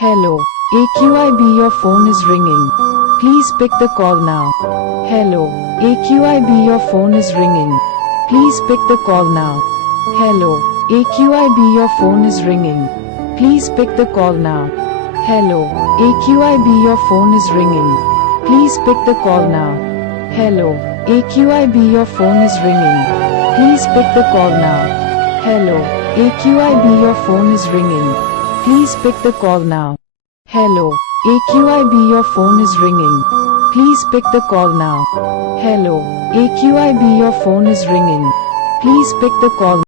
Hello, AQIB Your Phone is ringing. Please pick the call now. Hello, AQIB Your Phone is ringing. Please pick the call now. Hello, AQIB Your Phone is ringing. Please pick the call now. Hello, AQIB Your Phone is ringing. Please pick the call now. Hello, AQIB Your Phone is ringing. Please pick the call now. Hello, AQIB Your Phone is ringing. Please pick the call now. Hello, AQIB Your Phone is ringing. Please pick the call now. Hello, AQIB Your Phone is ringing. Please pick the call.